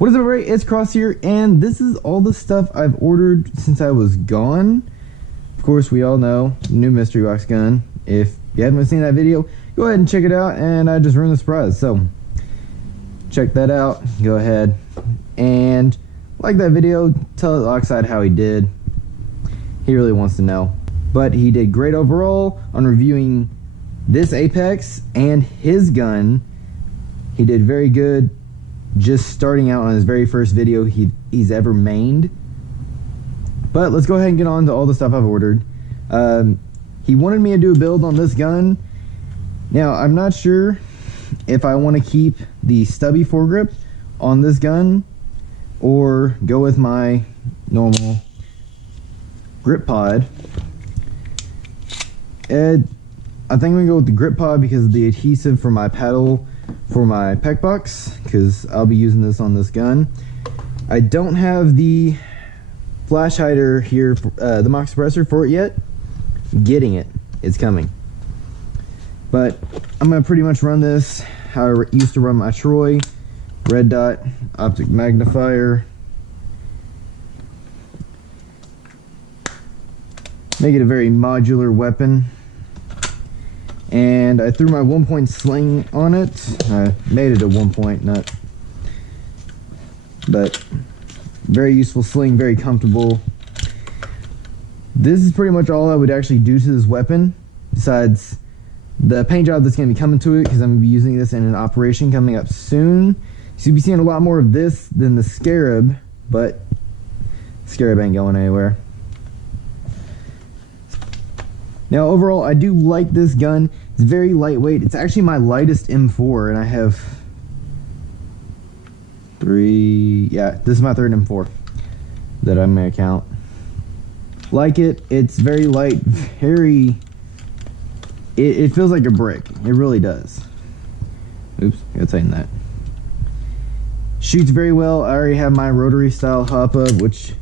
What is up, everybody? It's Cross here, and this is all the stuff I've ordered since I was gone. Of course, we all know the new mystery box gun. If you haven't seen that video, go ahead and check it out, and I just ruined the surprise. So, check that out. Go ahead and like that video. Tell Oxide how he did. He really wants to know. But he did great overall on reviewing this Apex and his gun. He did very good. Just starting out on his very first video he's ever made. But let's go ahead and get on to all the stuff I've ordered. He wanted me to do a build on this gun. Now, I'm not sure if I want to keep the stubby foregrip on this gun or go with my normal grip pod. I think I'm going to go with the grip pod because of the adhesive for my paddle for my pec box, because I'll be using this on this gun. I don't have the flash hider here, the mock suppressor for it yet. Getting it. It's coming. But I'm going to pretty much run this how I used to run my Troy. Red dot, optic magnifier. Make it a very modular weapon. And I threw my 1-point sling on it. I made it a 1-point nut. But very useful sling, very comfortable. This is pretty much all I would actually do to this weapon, besides the paint job that's going to be coming to it, because I'm going to be using this in an operation coming up soon. So you'll be seeing a lot more of this than the Scarab, but Scarab ain't going anywhere. Now, overall, I do like this gun. It's very lightweight. It's actually my lightest M4, and I have 3... Yeah, this is my third M4 that I'm going to count. Like it. It's very light, very... It feels like a brick. It really does. Oops, I gotta tighten that. Shoots very well. I already have my rotary style hop-up, which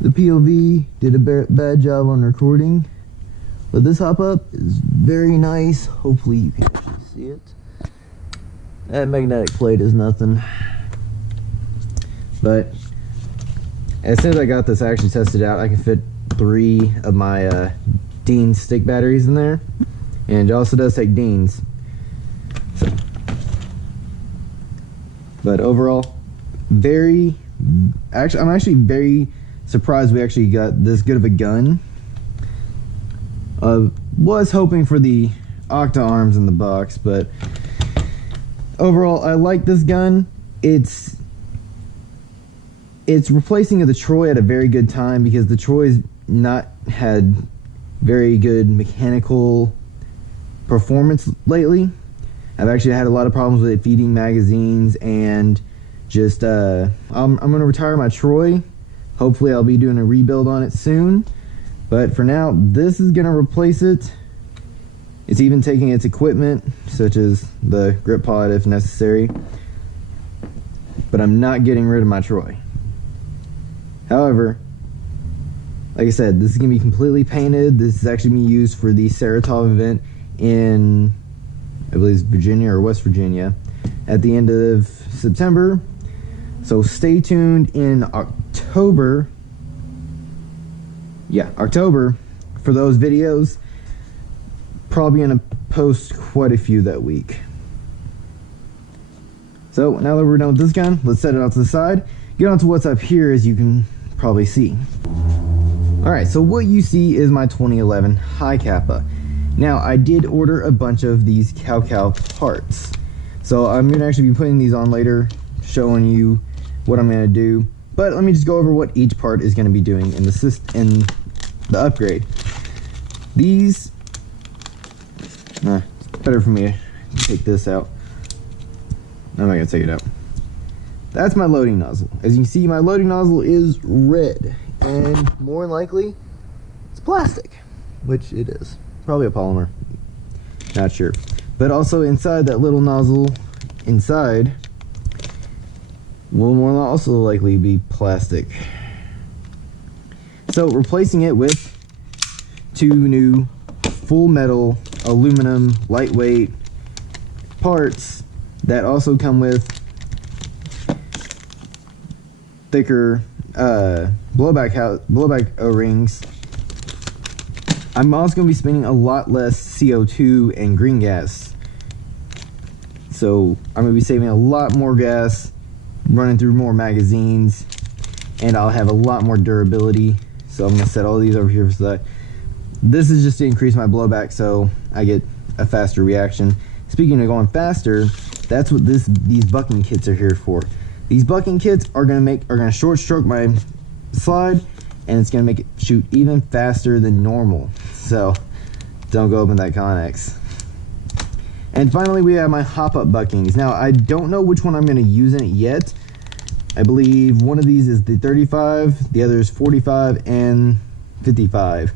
the POV did a bad job on recording. But this hop-up is very nice. Hopefully you can actually see it. That magnetic plate is nothing. But as soon as I got this, I actually tested it out. I can fit 3 of my Dean stick batteries in there. And it also does take Deans. So. But overall, I'm actually very surprised we actually got this good of a gun. Was hoping for the Octa arms in the box, but overall I like this gun. It's replacing the Troy at a very good time, because the Troy's not had very good mechanical performance lately. I've actually had a lot of problems with it feeding magazines, and just I'm gonna retire my Troy. Hopefully I'll be doing a rebuild on it soon. But for now, this is going to replace it. It's even taking its equipment, such as the grip pod if necessary. But I'm not getting rid of my Troy. However, like I said, this is going to be completely painted. This is actually being used for the Saratov event in, I believe it's Virginia or West Virginia, at the end of September. So stay tuned in October. Yeah, October for those videos. Probably gonna post quite a few that week. So now that we're done with this gun, let's set it off to the side. Get on to what's up here, as you can probably see. Alright, so what you see is my 2011 High Kappa. Now, I did order a bunch of these cow parts. So I'm gonna actually be putting these on later, showing you what I'm gonna do. But let me just go over what each part is going to be doing in the upgrade. These, it's better for me to take this out. I'm not going to take it out. That's my loading nozzle. As you can see, my loading nozzle is red, and more than likely, it's plastic, which it is. Probably a polymer. Not sure. But also inside that little nozzle, inside, will more than also likely be plastic. So replacing it with 2 new full metal aluminum lightweight parts that also come with thicker blowback O-rings. I'm also going to be spending a lot less CO2 and green gas. So I'm going to be saving a lot more gas, running through more magazines, and I'll have a lot more durability. So I'm going to set all these over here for that. This is just to increase my blowback so I get a faster reaction. Speaking of going faster, that's what these bucking kits are here for. These bucking kits are going to short stroke my slide, and it's going to make it shoot even faster than normal. So don't go open that Connex. And finally, we have my hop-up buckings. Now, I don't know which one I'm going to use in it yet. I believe one of these is the 35, the other is 45 and 55.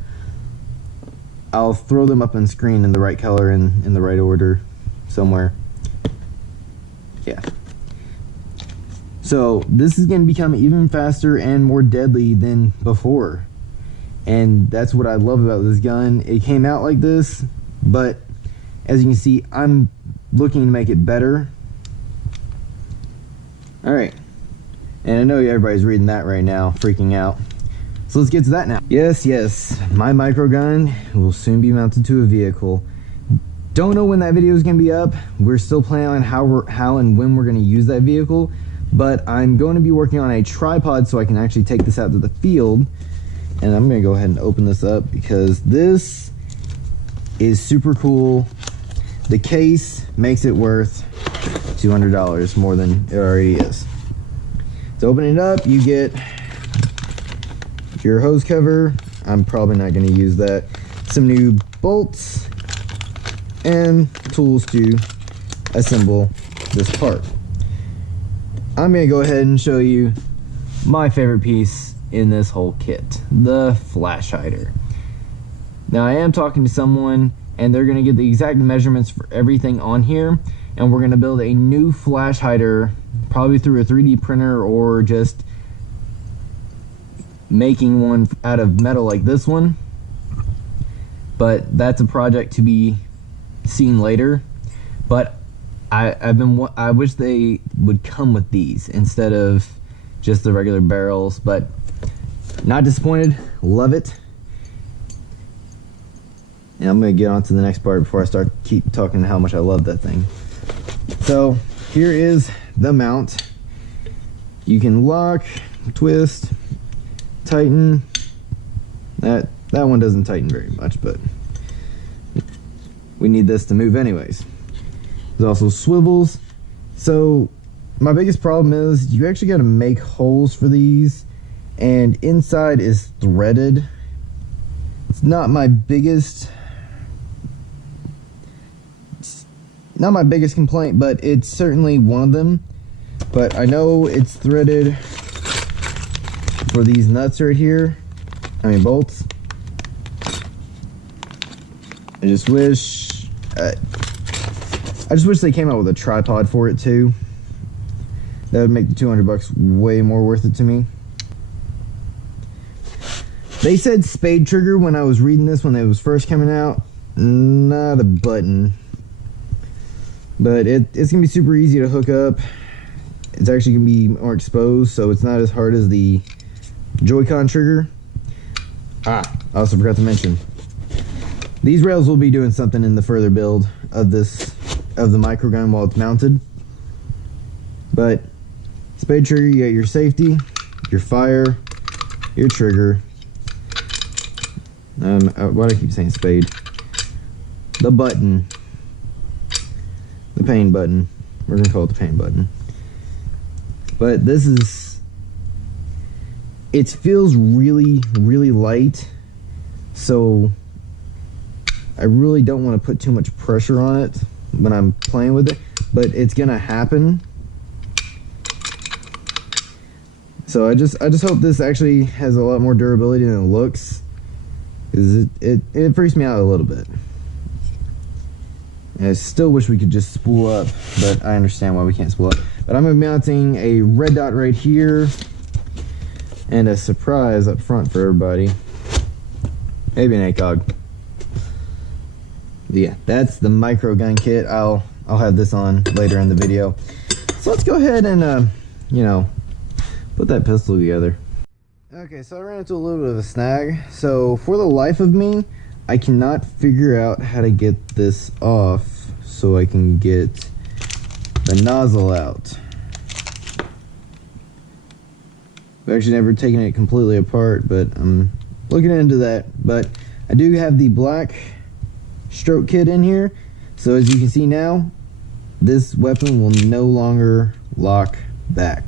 I'll throw them up on screen in the right color and in the right order somewhere. Yeah. So this is going to become even faster and more deadly than before. And that's what I love about this gun. It came out like this, but as you can see, I'm looking to make it better. Alright. And I know everybody's reading that right now, freaking out. So let's get to that now. Yes, my micro gun will soon be mounted to a vehicle. Don't know when that video is going to be up. We're still planning on how and when we're going to use that vehicle. But I'm going to be working on a tripod so I can actually take this out to the field. And I'm going to go ahead and open this up because this is super cool. The case makes it worth $200 more than it already is. So opening it up, you get your hose cover. I'm probably not going to use that. Some new bolts and tools to assemble this part. I'm going to go ahead and show you my favorite piece in this whole kit, the flash hider. Now I am talking to someone and they're going to get the exact measurements for everything on here, and we're going to build a new flash hider probably through a 3D printer or just making one out of metal like this one. But that's a project to be seen later. But I wish they would come with these instead of just the regular barrels, but not disappointed. Love it. And I'm gonna get on to the next part before I keep talking how much I love that thing. So here is the mount. You can lock, twist, tighten. That one doesn't tighten very much, but we need this to move anyways. There's also swivels. So my biggest problem is you actually got to make holes for these, and inside is threaded. It's not my biggest complaint, but it's certainly one of them. But I know it's threaded for these nuts right here. I mean bolts. I just wish they came out with a tripod for it too. That would make the $200 way more worth it to me. They said spade trigger when I was reading this when it was first coming out. Not a button. But it's going to be super easy to hook up. It's actually going to be more exposed, so it's not as hard as the Joy-Con trigger. I also forgot to mention, these rails will be doing something in the further build of the micro gun while it's mounted. But spade trigger, you got your safety, your fire, your trigger. Why do I keep saying spade? The button. The pain button. We're gonna call it the pain button. But this is, it feels really, really light. So I really don't want to put too much pressure on it when I'm playing with it, but it's gonna happen. So I just hope this actually has a lot more durability than it looks, because it freaks me out a little bit. And I still wish we could just spool up, but I understand why we can't spool up. But I'm gonna be mounting a red dot right here and a surprise up front for everybody. Maybe an ACOG. But yeah, that's the micro gun kit. I'll have this on later in the video. So let's go ahead and you know, put that pistol together. Okay, so I ran into a little bit of a snag. So for the life of me, I cannot figure out how to get this off so I can get the nozzle out. I've actually never taken it completely apart, but I'm looking into that. But I do have the black stroke kit in here, so as you can see now, this weapon will no longer lock back.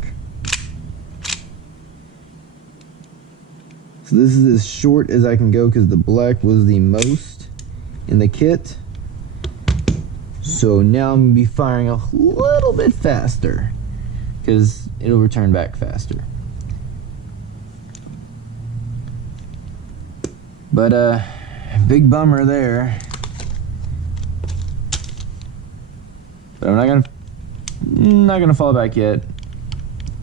So this is as short as I can go because the black was the most in the kit. So now I'm going to be firing a little bit faster because it'll return back faster. But big bummer there. But I'm not gonna fall back yet.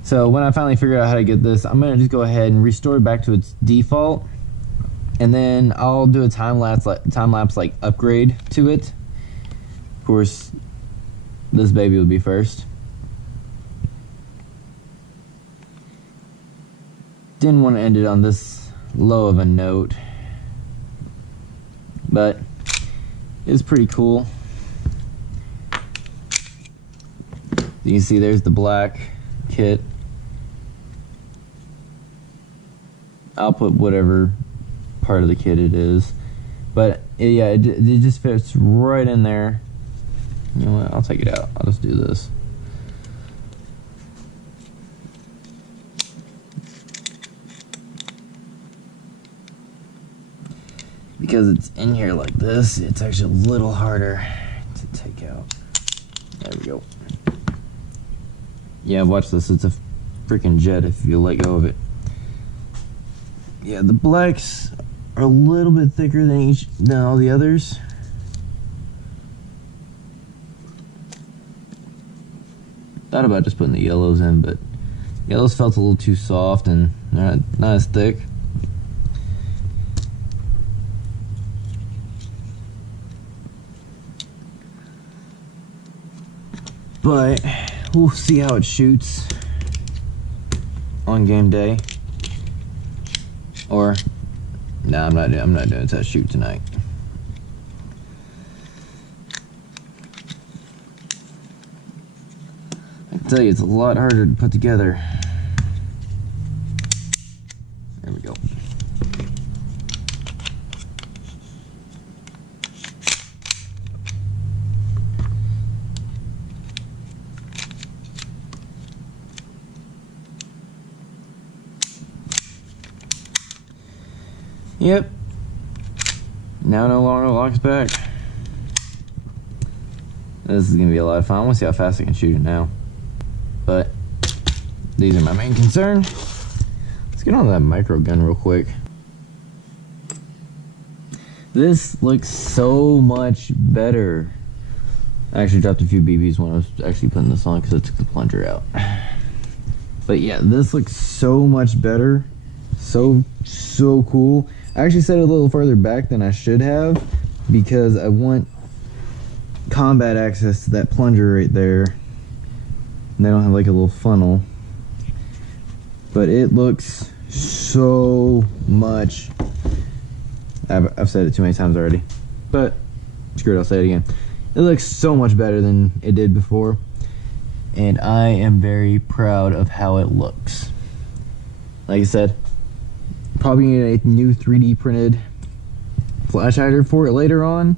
So when I finally figure out how to get this, I'm gonna just go ahead and restore it back to its default, and then I'll do a time lapse like upgrade to it. Of course, this baby will be first. Didn't want to end it on this low of a note, but it's pretty cool. You can see there's the black kit. I'll put whatever part of the kit it is, but yeah, it just fits right in there. You know what, I'll take it out. I'll just do this. Because it's in here like this, it's actually a little harder to take out. There we go. Yeah, watch this. It's a freaking jet if you let go of it. Yeah, the blacks are a little bit thicker than all the others. Thought about just putting the yellows in, but yellows felt a little too soft and not as thick. But we'll see how it shoots on game day. Or no, I'm not doing a test shoot tonight. I can tell you, it's a lot harder to put together. There we go. Yep. Now no longer locks back. This is gonna be a lot of fun. I want to see how fast I can shoot it now. But these are my main concern. Let's get on that micro gun real quick. This looks so much better. I actually dropped a few BBs when I was actually putting this on because I took the plunger out. But yeah, this looks so much better. So cool. I actually set it a little further back than I should have because I want combat access to that plunger right there. And they don't have like a little funnel. But it looks so much. I've said it too many times already. But screw it, I'll say it again. It looks so much better than it did before. And I am very proud of how it looks. Like I said, probably need a new 3D printed flash hider for it later on,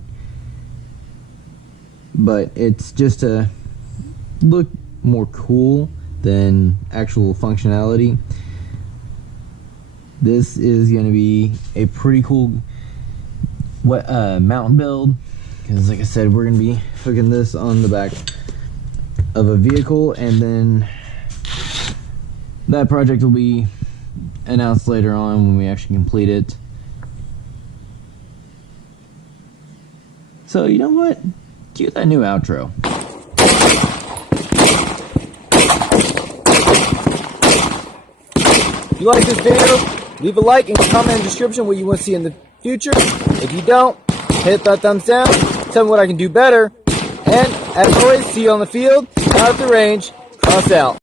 but it's just to look more cool than actual functionality. This is going to be a pretty cool mountain build because, like I said, we're going to be hooking this on the back of a vehicle, and then that project will be announced later on when we actually complete it. So you know what? Cue that new outro. If you like this video, leave a like and comment in the description what you want to see in the future. If you don't, hit that thumbs down, tell me what I can do better, and as always, see you on the field, out at the range, cross out.